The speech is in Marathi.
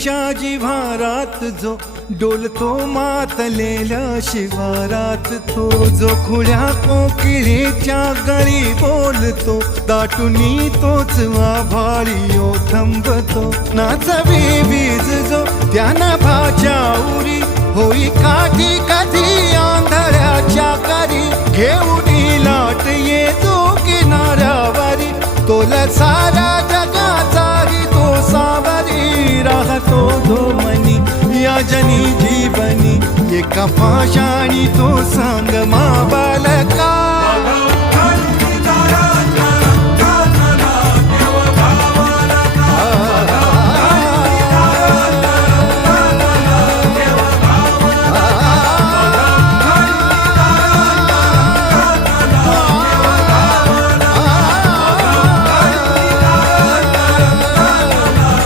कोकिळेच्या जिव्हारात जो डोलतो मातलेल्या शिवारात, तो जो खुल्या कोकिळेच्या गळी बोलतो, दाटुनी तोच आभाळी थांबतो. नाचवी वीज जो त्या नभाच्या उरी, होई काठी कधी आंधळ्याच्या करी, घेऊन लाट येतो किनाऱ्यावरी, तोला सारा जगाचाही तो सावरी, राहतो जो मनी या जनी जीवनी, एका पाशाणी तो सांग मा बालका.